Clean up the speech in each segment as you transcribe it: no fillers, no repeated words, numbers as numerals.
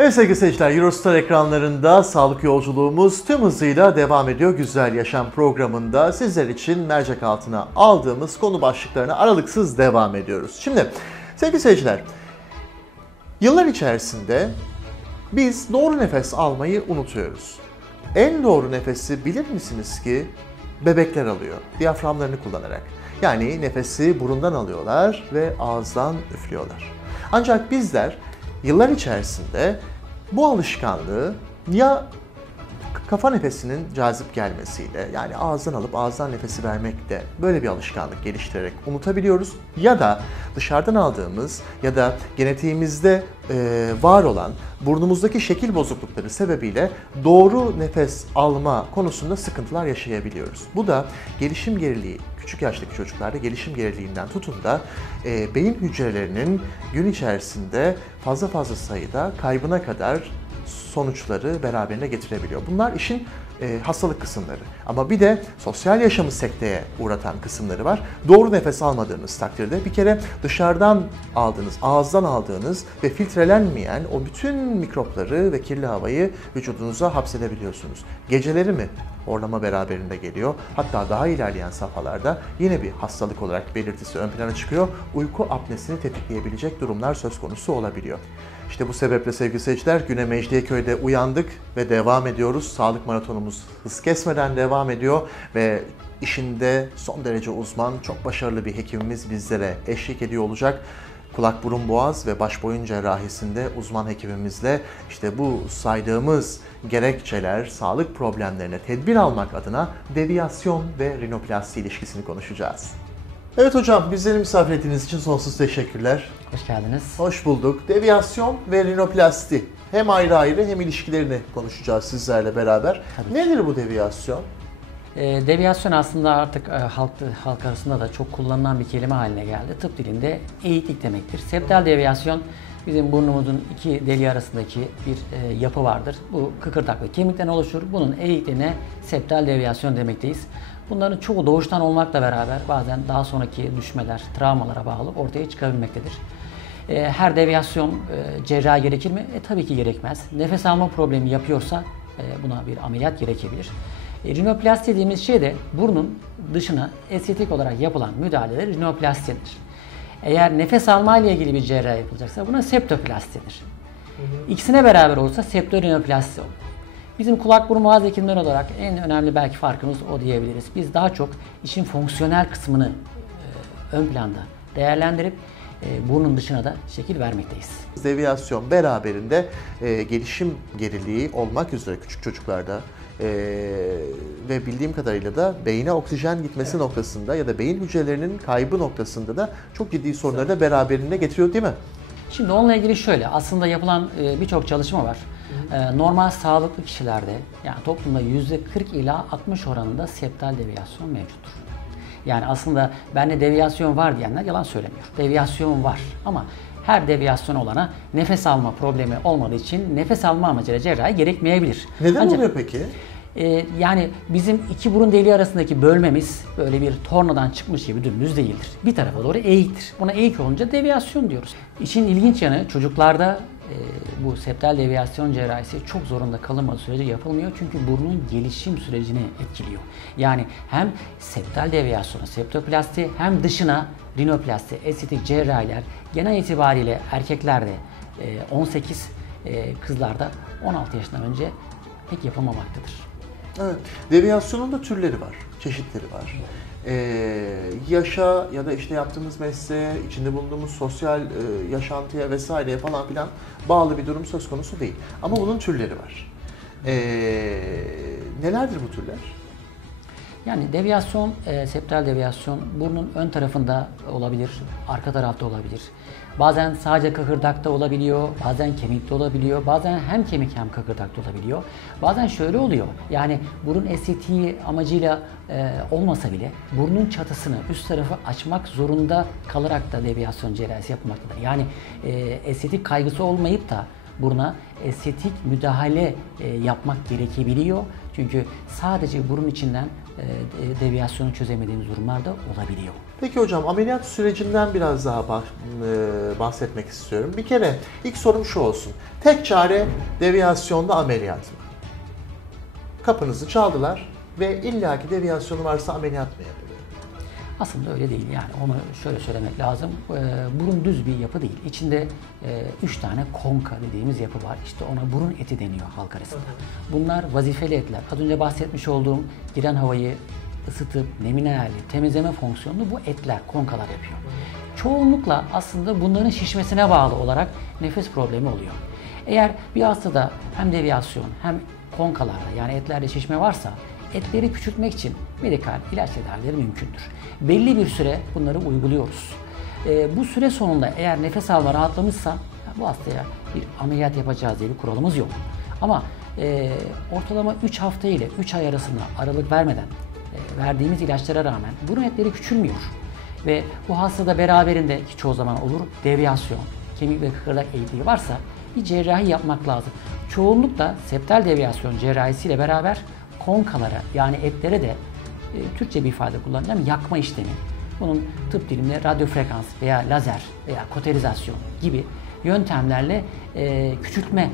Evet sevgili seyirciler, Eurostar ekranlarında sağlık yolculuğumuz tüm hızıyla devam ediyor. Güzel Yaşam programında sizler için mercek altına aldığımız konu başlıklarına aralıksız devam ediyoruz. Şimdi sevgili seyirciler, yıllar içerisinde biz doğru nefes almayı unutuyoruz. En doğru nefesi bilir misiniz ki bebekler alıyor, diyaframlarını kullanarak. Yani nefesi burundan alıyorlar ve ağızdan üflüyorlar. Ancak bizler yıllar içerisinde bu alışkanlığı ya kafa nefesinin cazip gelmesiyle, yani ağızdan alıp ağızdan nefesi vermekle böyle bir alışkanlık geliştirerek unutabiliyoruz, ya da dışarıdan aldığımız ya da genetiğimizde var olan burnumuzdaki şekil bozuklukları sebebiyle doğru nefes alma konusunda sıkıntılar yaşayabiliyoruz. Bu da gelişim geriliği, küçük yaştaki çocuklarda gelişim geriliğinden tutun da beyin hücrelerinin gün içerisinde fazla sayıda kaybına kadar sonuçları beraberine getirebiliyor. Bunlar işin hastalık kısımları. Ama bir de sosyal yaşamı sekteye uğratan kısımları var. Doğru nefes almadığınız takdirde bir kere dışarıdan aldığınız, ağızdan aldığınız ve filtrelenmeyen o bütün mikropları ve kirli havayı vücudunuza hapsedebiliyorsunuz. Geceleri mi horlama beraberinde geliyor. Hatta daha ilerleyen safhalarda yine bir hastalık olarak belirtisi ön plana çıkıyor. Uyku apnesini tetikleyebilecek durumlar söz konusu olabiliyor. İşte bu sebeple sevgili seyirciler, güne Mecidiyeköy'de uyandık ve devam ediyoruz. Sağlık maratonumuz hız kesmeden devam ediyor ve işinde son derece uzman, çok başarılı bir hekimimiz bizlere eşlik ediyor olacak. Kulak, burun, boğaz ve baş boyun cerrahisinde uzman hekimimizle işte bu saydığımız gerekçeler, sağlık problemlerine tedbir almak adına deviyasyon ve rinoplasti ilişkisini konuşacağız. Evet hocam, bizleri misafir ettiğiniz için sonsuz teşekkürler. Hoş geldiniz. Hoş bulduk. Deviyasyon ve rinoplasti, hem ayrı ayrı hem ilişkilerini konuşacağız sizlerle beraber. Tabii. Nedir bu deviyasyon? Deviyasyon aslında artık halk arasında da çok kullanılan bir kelime haline geldi. Tıp dilinde eğiklik demektir. Septal deviyasyon, bizim burnumuzun iki deli arasındaki bir yapı vardır. Bu kıkırdak ve kemikten oluşur. Bunun eğikliğine septal deviyasyon demekteyiz. Bunların çoğu doğuştan olmakla beraber bazen daha sonraki düşmeler, travmalara bağlı ortaya çıkabilmektedir. Her deviyasyon cerrahi gerekir mi? Tabii ki gerekmez. Nefes alma problemi yapıyorsa buna bir ameliyat gerekebilir. Rinoplasti dediğimiz şey de burnun dışına estetik olarak yapılan müdahaleler rinoplastidir. Eğer nefes alma ile ilgili bir cerrahi yapılacaksa buna septoplastidir. İkisine beraber olursa septorinoplasti olur. Bizim kulak burun boğaz hekimleri olarak en önemli belki farkımız o diyebiliriz. Biz daha çok işin fonksiyonel kısmını ön planda değerlendirip burnun dışına da şekil vermekteyiz. Deviyasyon beraberinde gelişim geriliği olmak üzere küçük çocuklarda ve bildiğim kadarıyla da beyine oksijen gitmesi noktasında ya da beyin hücrelerinin kaybı noktasında da çok ciddi sorunları da beraberinde getiriyor, değil mi? Şimdi onunla ilgili şöyle, aslında yapılan birçok çalışma var. Normal sağlıklı kişilerde, yani toplumda %40 ila 60 oranında septal deviyasyon mevcuttur. Yani aslında bende deviyasyon var diyenler yalan söylemiyor. Deviyasyon var ama her deviyasyon olana nefes alma problemi olmadığı için nefes alma amacıyla cerrahi gerekmeyebilir. Neden oluyor peki? Yani bizim iki burun deliği arasındaki bölmemiz böyle bir tornadan çıkmış gibi dümdüz değildir. Bir tarafa doğru eğiktir. Buna eğik olunca deviyasyon diyoruz. İşin ilginç yanı, çocuklarda bu septal deviyasyon cerrahisi çok zorunda kalınmadığı sürece yapılmıyor. Çünkü burnun gelişim sürecini etkiliyor. Yani hem septal deviyasyona, septoplasti, hem dışına rinoplasti, estetik cerrahiler genel itibariyle erkeklerde 18, kızlarda 16 yaşından önce pek yapılmamaktadır. Evet. Deviyasyonun da türleri var, çeşitleri var. Yaşa ya da işte yaptığımız mesleğe, içinde bulunduğumuz sosyal yaşantıya vesaireye falan filan bağlı bir durum söz konusu değil. Ama bunun türleri var. Nelerdir bu türler? Yani deviyasyon, septal deviyasyon burnun ön tarafında olabilir, arka tarafta olabilir. Bazen sadece kıkırdakta olabiliyor, bazen kemikte olabiliyor, bazen hem kemik hem kıkırdakta olabiliyor. Bazen şöyle oluyor, yani burun estetiği amacıyla olmasa bile burnun çatısını üst tarafı açmak zorunda kalarak da deviyasyon cerrahisi yapılmaktadır. Yani estetik kaygısı olmayıp da buruna estetik müdahale yapmak gerekebiliyor. Çünkü sadece burun içinden deviyasyonu çözemediğimiz durumlar da olabiliyor. Peki hocam, ameliyat sürecinden biraz daha bahsetmek istiyorum. Bir kere ilk sorum şu olsun. Tek çare deviyasyonda ameliyat mı? Kapınızı çaldılar ve illaki deviyasyonu varsa ameliyat mı yapılıyor? Aslında öyle değil, yani onu şöyle söylemek lazım. Burun düz bir yapı değil. İçinde 3 tane konka dediğimiz yapı var. İşte ona burun eti deniyor halk arasında. Bunlar vazifeli etler. Az önce bahsetmiş olduğum giren havayı ısıtıp nemini ayarlayıp temizleme fonksiyonunu bu etler, konkalar yapıyor. Çoğunlukla aslında bunların şişmesine bağlı olarak nefes problemi oluyor. Eğer bir hastada hem deviyasyon hem konkalarda, yani etlerde şişme varsa etleri küçültmek için medikal ilaç tedavileri mümkündür. Belli bir süre bunları uyguluyoruz. Bu süre sonunda eğer nefes alma rahatlamışsa bu hastaya bir ameliyat yapacağız diye bir kuralımız yok. Ama ortalama 3 hafta ile 3 ay arasında aralık vermeden verdiğimiz ilaçlara rağmen burun etleri küçülmüyor. Ve bu hastada beraberinde, ki çoğu zaman olur, deviyasyon, kemik ve kıkırdak eğikliği varsa bir cerrahi yapmak lazım. Çoğunlukla septal deviyasyon cerrahisiyle beraber konkalara, yani etlere de Türkçe bir ifade kullanacağım, yakma işlemi. Bunun tıp dilinde radyofrekans veya lazer veya koterizasyon gibi yöntemlerle küçültme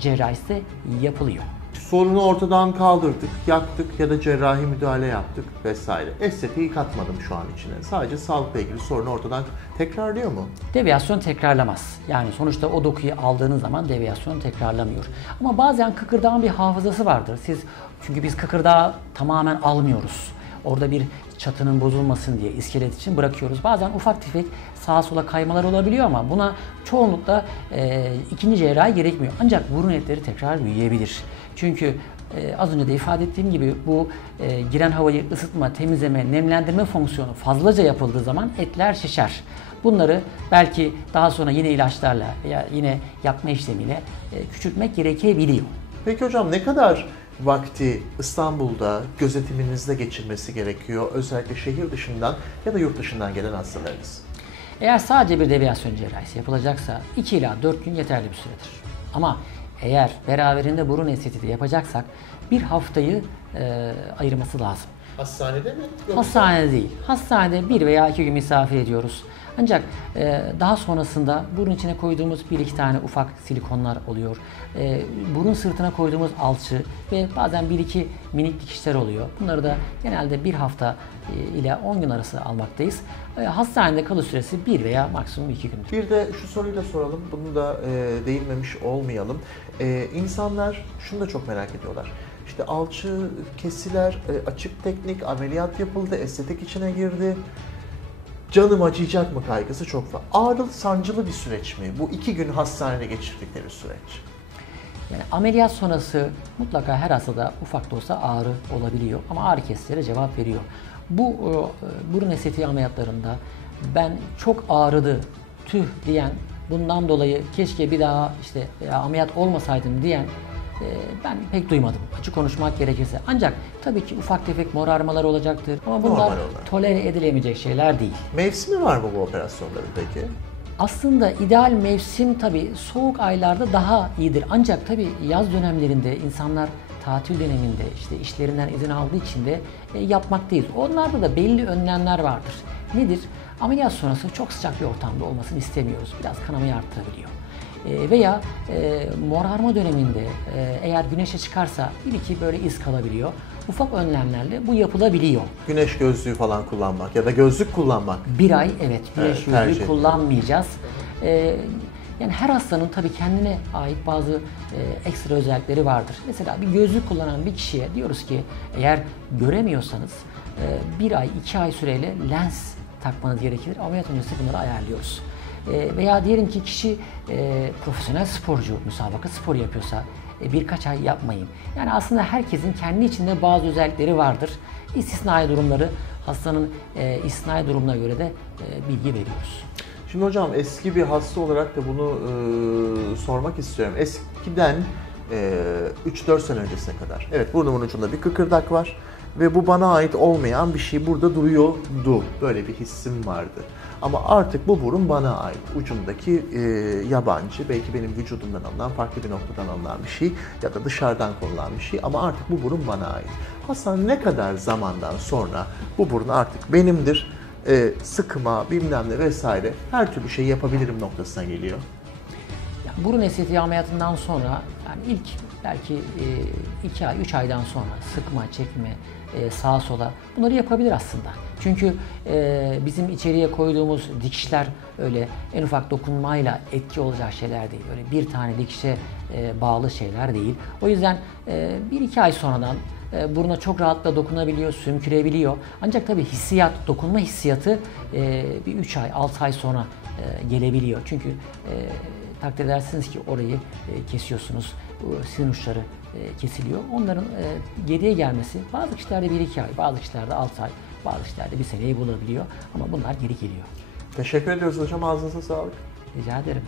cerrahisi de yapılıyor. Sorunu ortadan kaldırdık, yaktık ya da cerrahi müdahale yaptık vesaire. Estetiği katmadım şu an içine. Sadece sağlıkla ilgili sorunu ortadan tekrarlıyor mu? Deviyasyon tekrarlamaz. Yani sonuçta o dokuyu aldığınız zaman deviyasyon tekrarlamıyor. Ama bazen kıkırdağın bir hafızası vardır. Çünkü biz kıkırdağı tamamen almıyoruz. Orada bir çatının bozulmasın diye iskelet için bırakıyoruz. Bazen ufak tefek sağa sola kaymalar olabiliyor ama buna çoğunlukla ikinci cerrahi gerekmiyor. Ancak burun etleri tekrar büyüyebilir. Çünkü az önce de ifade ettiğim gibi bu giren havayı ısıtma, temizleme, nemlendirme fonksiyonu fazlaca yapıldığı zaman etler şişer. Bunları belki daha sonra yine ilaçlarla veya yine yakma işlemiyle küçültmek gerekebiliyor. Peki hocam, ne kadar vakti İstanbul'da gözetiminizde geçirmesi gerekiyor, özellikle şehir dışından ya da yurt dışından gelen hastalarınız? Eğer sadece bir deviyasyon cerrahisi yapılacaksa 2 ila 4 gün yeterli bir süredir. Ama eğer beraberinde burun estetiği de yapacaksak bir haftayı ayırması lazım. Hastanede mi? Hastanede değil. Hastanede 1 veya 2 gün misafir ediyoruz. Ancak daha sonrasında burun içine koyduğumuz 1-2 tane ufak silikonlar oluyor. Burun sırtına koyduğumuz alçı ve bazen 1-2 minik dikişler oluyor. Bunları da genelde 1 hafta ile 10 gün arası almaktayız. Hastanede kalış süresi 1 veya maksimum 2 gündür. Bir de şu soruyu da soralım, bunu da değinmemiş olmayalım. İnsanlar şunu da çok merak ediyorlar. İşte alçı kesiler, açık teknik, ameliyat yapıldı, estetik içine girdi. Canım acıyacak mı kaygısı çok var. Ağrılı, sancılı bir süreç mi? Bu 2 gün hastanede geçirdikleri süreç. Yani ameliyat sonrası mutlaka her hastada ufak da olsa ağrı olabiliyor ama ağrı kesicilere cevap veriyor. Bu burun estetiği ameliyatlarında ben çok ağrıdı, tüh diyen, bundan dolayı keşke bir daha işte ameliyat olmasaydım diyen ben pek duymadım, açık konuşmak gerekirse. Ancak tabii ki ufak tefek morarmalar olacaktır ama bunlar tolere edilemeyecek şeyler değil. Mevsimi var mı bu operasyonların peki? Aslında ideal mevsim tabii soğuk aylarda daha iyidir. Ancak tabii yaz dönemlerinde insanlar tatil döneminde işte işlerinden izin aldığı için de yapmaktayız. Onlarda da belli önlemler vardır. Nedir? Ameliyat sonrası çok sıcak bir ortamda olmasını istemiyoruz. Biraz kanamayı arttırabiliyor. Veya morarma döneminde eğer güneşe çıkarsa 1-2 böyle iz kalabiliyor. Ufak önlemlerle bu yapılabiliyor. Güneş gözlüğü falan kullanmak ya da gözlük kullanmak. 1 ay evet güneş gözlüğü kullanmayacağız. Yani her hastanın tabii kendine ait bazı ekstra özellikleri vardır. Mesela bir gözlük kullanan bir kişiye diyoruz ki eğer göremiyorsanız 1 ay 2 ay süreyle lens takmanız gerekir. Ameliyat öncesi bunları ayarlıyoruz. Veya diyelim ki kişi profesyonel sporcu, müsabaka sporu yapıyorsa birkaç ay yapmayın. Yani aslında herkesin kendi içinde bazı özellikleri vardır. İstisnai durumları hastanın istisnai durumuna göre de bilgi veriyoruz. Şimdi hocam, eski bir hasta olarak da bunu sormak istiyorum. Eskiden 3-4 sene öncesine kadar, evet, burnumun ucunda bir kıkırdak var. ve bu bana ait olmayan bir şey burada duruyordu. Böyle bir hissim vardı. Ama artık bu burun bana ait. Ucundaki yabancı, belki benim vücudumdan alınan, farklı bir noktadan alınan bir şey ya da dışarıdan konulan bir şey ama artık bu burun bana ait. Hasan ne kadar zamandan sonra bu burun artık benimdir, sıkıma, bilmem ne vesaire her türlü şey yapabilirim noktasına geliyor? Burun estetiği ameliyatından sonra yani ilk belki 2 ay, 3 aydan sonra sıkma, çekme, sağa sola bunları yapabilir aslında. Çünkü bizim içeriye koyduğumuz dikişler öyle en ufak dokunmayla etki olacak şeyler değil. Öyle bir tane dikişe bağlı şeyler değil. O yüzden 1-2 ay sonradan buruna çok rahatla dokunabiliyor, sümkürebiliyor. Ancak tabii hissiyat, dokunma hissiyatı bir 3 ay, 6 ay sonra gelebiliyor. Çünkü takdir edersiniz ki orayı kesiyorsunuz, sinir uçları kesiliyor. Onların geriye gelmesi bazı kişilerde 1-2 ay, bazı kişilerde 6 ay, bazı kişilerde 1 seneyi bulabiliyor. Ama bunlar geri geliyor. Teşekkür ediyoruz hocam. Ağzınıza sağlık. Rica ederim.